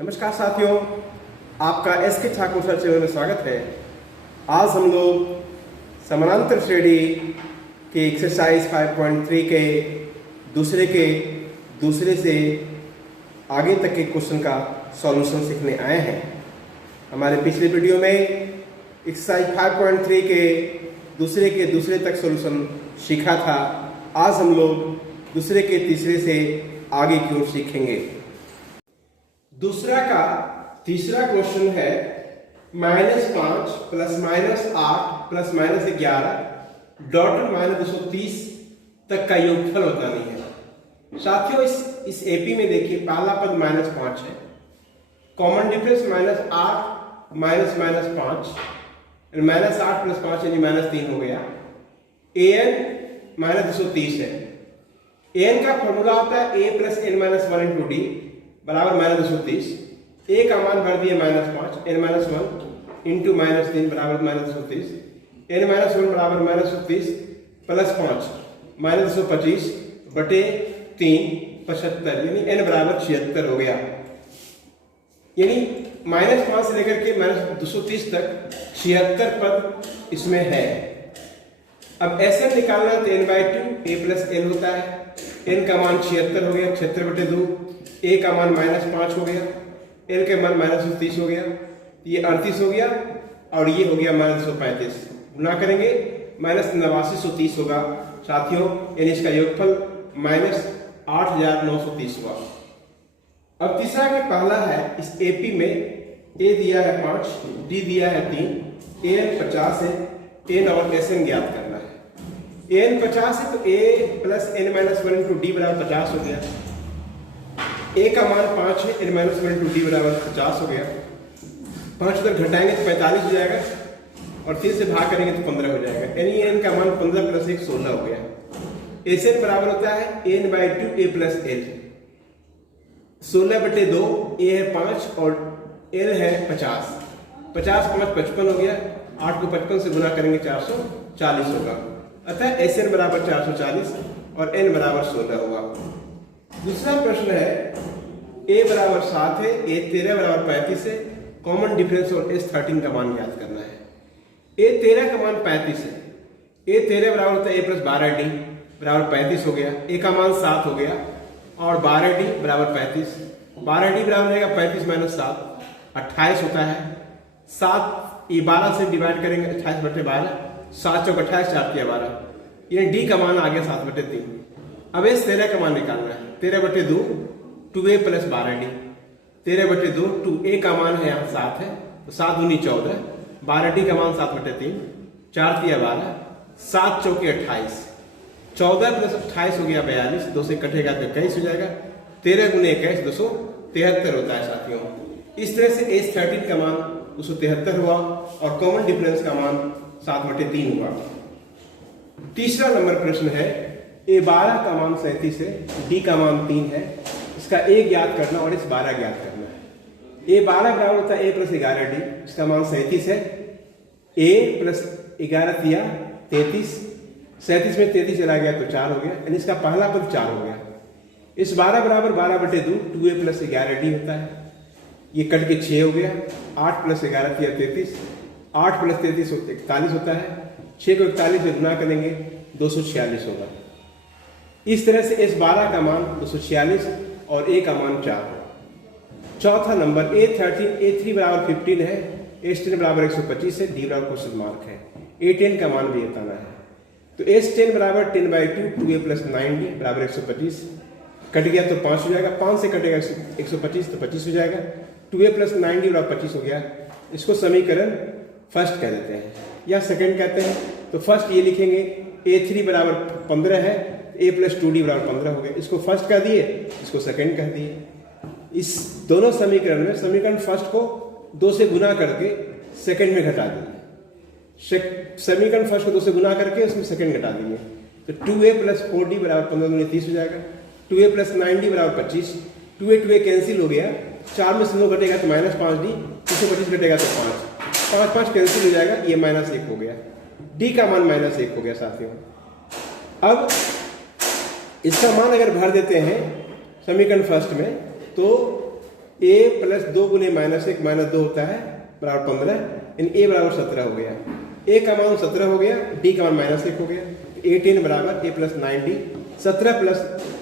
नमस्कार साथियों, आपका एस के ठाकुर सर चैनल में स्वागत है। आज हम लोग समानांतर श्रेणी के एक्सरसाइज 5.3 के दूसरे से आगे तक के क्वेश्चन का सॉल्यूशन सीखने आए हैं। हमारे पिछले वीडियो में एक्सरसाइज 5.3 के दूसरे तक सॉल्यूशन सीखा था। आज हम लोग दूसरे के तीसरे से आगे की ओर सीखेंगे। दूसरा का तीसरा क्वेश्चन है -5 + -8 + -11 डॉट -230 तक का योगफल बतानी है। साथियों, इस एपी में देखिए पहला पद -5 है, कॉमन डिफरेंस -8 -5 -8 + 5 यानी -3 हो गया। an -230 है। an का फॉर्मूला होता है a + n - 1 × d बराबर -230। a का मान भर दिए -5, n - 1 × -3 बराबर -230, n - 1 बराबर -230 + 5 -225 बटे 3 75 यानी n बराबर 76 हो गया। यानी -5 से लेकर के -230 तक 76 पद इसमें है। अब Sn निकालना है तो n/2 a + n होता है। n का मान 76 हो गया, 76/2। a का मान -5 हो गया, n के मान -230 हो गया, ये 38 हो गया और ये हो गया -235। गुना करेंगे -8930 होगा साथियों। यानी इसका योगफल -8930 हुआ। अब तीसरा के पहला है, इस एपी में a दिया है 5, d दिया है 3, an 50 है, n और Sn ज्ञात करना है। an 50 है तो a + n - 1 × d बराबर 50 हो गया। a का मान 5 है, n - 1 × d बराबर 50 हो गया। 5 उधर घटाएंगे तो 45 हो जाएगा और 3 से भाग करेंगे तो 15 हो जाएगा। यानी n का मान 15 + 1 16 हो गया। Sn बराबर होता है n/2 a + l। 16/2 a है 5 और l है 50। 50 + 5 55 हो गया। 8 को 55 से गुना करेंगे 440 होगा। अतः Sn बराबर 440 और n बराबर 16 हुआ। दूसरा प्रश्न है, a बराबर 7 है, a 13 बराबर 35 है, कॉमन डिफरेंस और S13 का मान ज्ञात करना है। a 13 का मान 35 है, a 13 बराबर होता है a + 12d बराबर 35 हो गया। a का मान 7 हो गया और 12d बराबर 35। 12d बराबर रहेगा 35 - 7 28 होता है। 7 ये 12 से डिवाइड करेंगे 28/12, 7 चौक 28, 4 तिया 12, यानी d का मान आ गया 7/3। अब इस 13 का मान निकालना है। 13/2 2a + 12d, 13/2 2a का मान है यहाँ 7 है तो 7 दूनी 14, 12d का मान 7/3, 4 तिया 12, 7 चौके 28, 14 + 28 हो गया 42, 2 से कटेगा तो 21 हो जाएगा। 13 × 21 273 होता है साथियों। इस तरह से S13 का मान 273 हुआ और कॉमन डिफरेंस का मान 7/3 हुआ। तीसरा नंबर प्रश्न है, a12 का मान 37 है, d का मान 3 है, इसका a ज्ञात करना और इस 12 ज्ञात करना है। a12 बराबर होता है a + 11d, इसका मान 37 है। a + 11 तिया 33, 37 में 33 चला गया तो 4 हो गया, यानी इसका पहला पद 4 हो गया। इस 12 बराबर 12/2 2a + 11d होता है, ये कट के 6 हो गया। 8 + 11 तिया 33, 8 + 33 41 होता है। 6 को 41 से गुना करेंगे 246 होगा। इस तरह से इस 12 का मान 246 और a का मान 4 है। चौथा नंबर a3 बराबर 15 है, S10 बराबर 125 है, d बराबर क्वेश्चन मार्क है। a10 का मान भी बताना है। तो S10 बराबर 10/2 2a + 9d बराबर 125, कट गया तो 5 हो जाएगा। 5 से कटेगा 125 तो 25 हो जाएगा। 2a + 9d बराबर 25 हो गया। इसको समीकरण फर्स्ट कह देते हैं या सेकंड कहते हैं। तो फर्स्ट ये लिखेंगे, a3 बराबर 15 है, a + 2d बराबर 15 हो गया। इसको फर्स्ट कह दिए, इसको सेकंड कह दिए। इस दोनों समीकरण में समीकरण फर्स्ट को 2 से गुना करके सेकंड में घटा दिए। समीकरण फर्स्ट को 2 से गुना करके उसमें सेकंड घटा दिए तो 2a + 4d बराबर 15 × 30 हो जाएगा। 2a + 9d बराबर 25, 2a कैंसिल हो गया। 4 में से 9 घटेगा तो -5d, 225 घटेगा तो 5, 5 5 कैंसिल हो जाएगा, ये -1 हो गया। d का मान -1 हो गया साथियों। अब इसका मान अगर भर देते हैं समीकरण फर्स्ट में तो ए प्लस 2 गुने माइनस 1 माइनस 2 होता है बराबर 15, यानी ए बराबर 17 हो गया। ए का मान 17 हो गया, डी का मान माइनस 1 हो गया, 18 बराबर ए प्लस 9D। 17 प्लस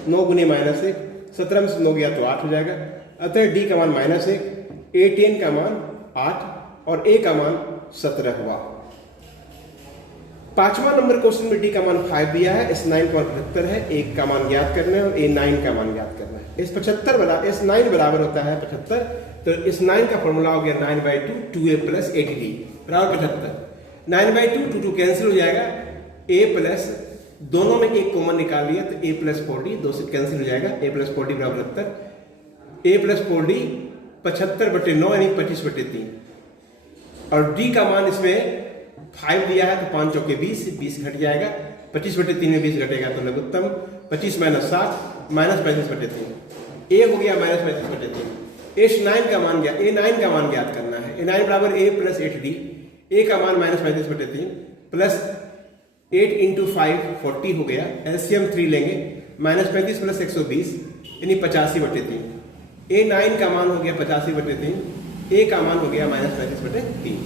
9 गुने माइनस 1, 17 में से 9 गया तो 8 हो जाएगा। अतः डी का मान माइनस 1, 18 का मान 8 और ए का मान 17 हुआ। 5वां नंबर क्वेश्चन में डी का मान 5 दिया है, S9 का मान 75 है, ए का मान ज्ञात करना है और A9 का मान ज्ञात करना है। S9 बराबर होता है 75, तो S9 का फॉर्मूला हो गया 9/2 2a प्लस 8d बराबर 75। 9/2 2 कैंसिल हो जाएगा, a प्लस दोनों में एक कॉमन निकाल लिया तो a प्लस 4d 2 से कैंसिल हो जाएगा, a प्लस 4d बराबर 75, a प्लस 4d 75/9 यानी 25/3 और d का मान इसमें 5 दिया है तो 5 चौके 20 घट जाएगा, 25/3 में 20 घटेगा तो लघुत्तम 25 माइनस 7 माइनस 35/3, a हो गया माइनस 35/3। A9 का मान ज्ञात करना है। A9 बराबर a प्लस 8d, a का मान माइनस 35/3 प्लस 8 इंटू 5 40 हो गया, एलसीएम 3 लेंगे, माइनस 35 प्लस 120 यानी 85/3। A9 का मान हो गया 85/3, a का मान हो गया माइनस 35/3।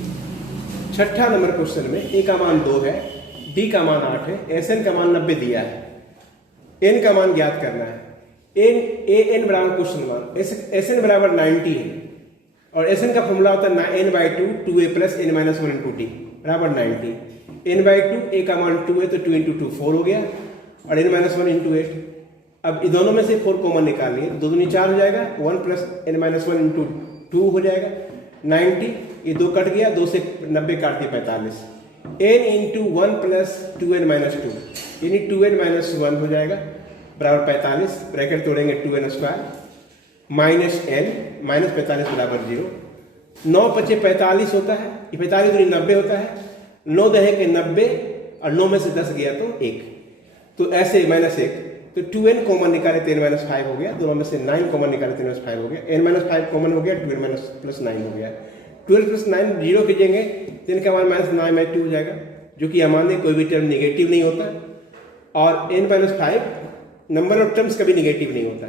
छठा नंबर क्वेश्चन में a का मान 2 है, d का मान 8 है, Sn का मान 90 दिया है, n का मान ज्ञात करना है। an बराबर क्वेश्चन मान Sn बराबर 90 है और Sn का फॉर्मूला होता है n/2 2a plus n minus 1 into d बराबर 90। n/2 a का मान 2 है तो 2 इंटू 2 4 हो गया और n माइनस 1 इंटू 8। अब इन दोनों में से 4 कॉमन निकाल लिए, 2 दूनी 4 हो जाएगा, 1 प्लस n माइनस 1 इंटू 2 हो जाएगा 90, ये 2 कट गया, 2 से 90 काट दिए 45, n into 1 plus 2n minus 2 यानी 2n माइनस 1 हो जाएगा बराबर 45, ब्रैकेट तोड़ेंगे 2n square minus n minus 45 बराबर 0। 9 × 45 होता है, ये 45 दूनी 90 होता है, 9 दहे के 90 और 9 में से 10 गया तो 1, तो ऐसे माइनस 1 तो 2n कॉमन निकाले तो n माइनस 5 हो गया, दोनों में से 9 कॉमन निकाले तो n माइनस 5 हो गया, n माइनस 5 कॉमन हो गया, 12 माइनस प्लस 9 हो गया। 12 प्लस 9 जीरो कीजिएंगे तो n का मान माइनस 9/2 हो जाएगा, जो कि अमान्य कोई भी टर्म निगेटिव नहीं होता और n minus 5 number of terms कभी निगेटिव नहीं होता,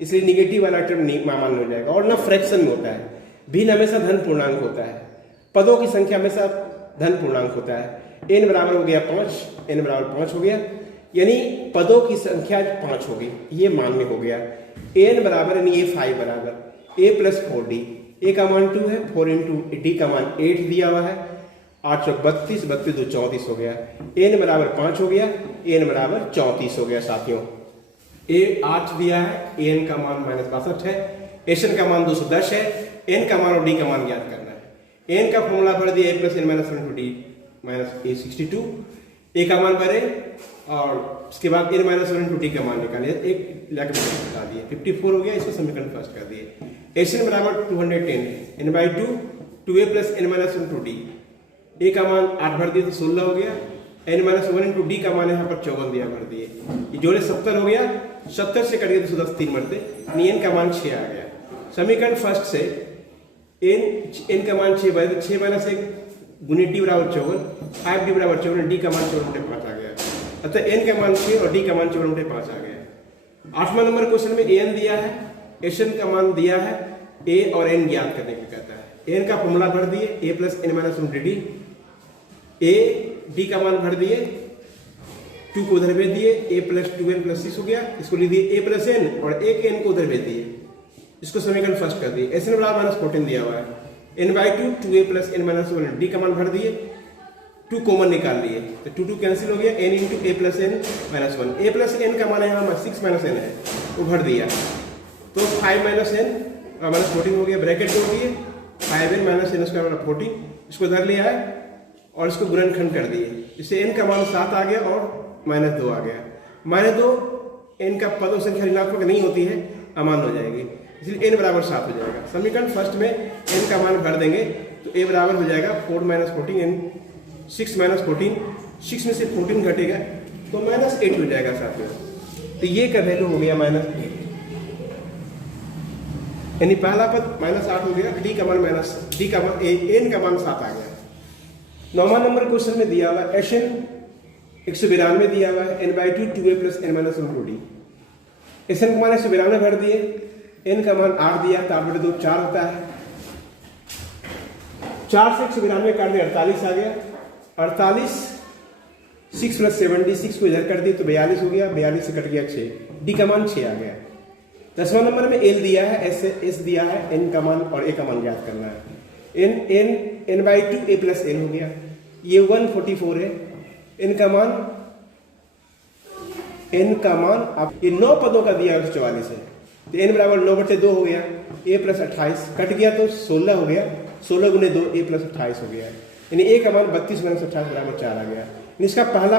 इसलिए निगेटिव वाला टर्म अमान्य हो जाएगा। और ना फ्रैक्शन में होता है, भिन्न हमेशा धन पूर्णांक होता है, पदों की संख्या हमेशा धन पूर्णांक होता है। n बराबर हो गया 5, n बराबर 5 हो गया, यानी पदों की संख्या 5 होगी, ये मान्य हो गया। n बराबर यानी ये 5 बराबर a प्लस 4d, a का मान 2 है, 4 इंटू d का मान 8 दिया हुआ है, 832 32 2 34 हो गया, n बराबर 5 हो गया, n बराबर 34 हो गया साथियों। a 8 दिया है, an का मान माइनस 62 है, Sn का मान 210 है, n का मान और d का मान ज्ञात करना है। n का फॉर्मूला भर दिया a plus n minus 1 d minus a 62, a का मान भरे और उसके बाद n माइनस 1 इंटू डी का मान निकालिए, एक लाकर बता दिए 54 हो गया, इसको समीकरण फर्स्ट कर दिए। Sn बराबर 210 n/2 2a plus n minus 1 into D, a का मान 8 भर दिए तो 16 हो गया, n माइनस 1 इंटू डी का मान यहाँ पर 54 दिया भर दिए, ये जोड़े 70 हो गया, 70 से कट गया तो 10 3 मरते, n का मान 6 आ गया। समीकरण फर्स्ट से n का मान 6 बने तो 6 माइनस 1 गुनी डी बराबर 54, 5d बराबर 54, डी का मान 54/5 आ गया, अतः n का मान 6 और d का मान 54/5 आ गया। 8वां नंबर क्वेश्चन में an दिया है, Sn का मान दिया है, a और n ज्ञात करने को कहता है। n का फॉर्मूला भर दिए a plus n minus 1 D, a d का मान भर दिए, 2 को उधर भेज दिए, a प्लस 2n प्लस 6 हो गया, इसको लिख दिए a प्लस n और एक n को उधर भेज दिए, इसको समीकरण फर्स्ट कर दिए। Sn बराबर माइनस 14 दिया हुआ है, n/2 2a plus n minus 1 d का मान भर दिए, 2 कॉमन निकाल लिए तो 2 2 कैंसिल हो गया, n into a plus n minus 1, a plus n का मान यहाँ 6 माइनस n है, वो भर दिया तो 5 माइनस n माइनस 14 हो गया, ब्रैकेट जोड़ दिए 5n माइनस n स्क्वायर वाला 14, इसको धर लिया है और इसको गुणनखंड कर दिए, इससे n का मान 7 आ गया और माइनस 2 आ गया। माइनस 2 n का पदों संख्या ऋणात्मक नहीं होती है, अमान्य हो जाएगी, इसलिए n बराबर 7 हो जाएगा। समीकरण फर्स्ट में n का मान भर देंगे तो a बराबर हो जाएगा 4 माइनस 14 n 6 माइनस 14, 6 में से 14 घटेगा तो माइनस 8 हो जाएगा साथियों, तो ये का वैल्यू हो गया माइनस 8, यानी पहला पद माइनस 8 हो गया, डी का मान माइनस डी का मान n का मान 7 आ गया। 9वां नंबर क्वेश्चन में दिया हुआ Sn 192 दिया हुआ है, n/2 2a plus n minus 1 D, Sn का मान 192 भर दिए, n का मान 8 दिया तो 8/2 4 होता है। 4 से 192 काट दिया 48 आ गया। 48 6 + 70 6 को इधर कर दी तो 42 हो गया। 42 से कट गया 6, डी का मान 6 आ गया। 10वां नंबर में एल दिया है, एस दिया है, एन का मान और ए का मान ज्ञात करना है। n/2 a + n हो गया। ये 144 है। n का मान आप ये 9 पदों का दिया 44 है तो n बराबर 9/2 हो गया। a + 28 कट गया तो 16 हो गया। 16 × 2 a + 28 हो गया। यानी a का मान 32 - 28 = 4 आ गया। इसका पहला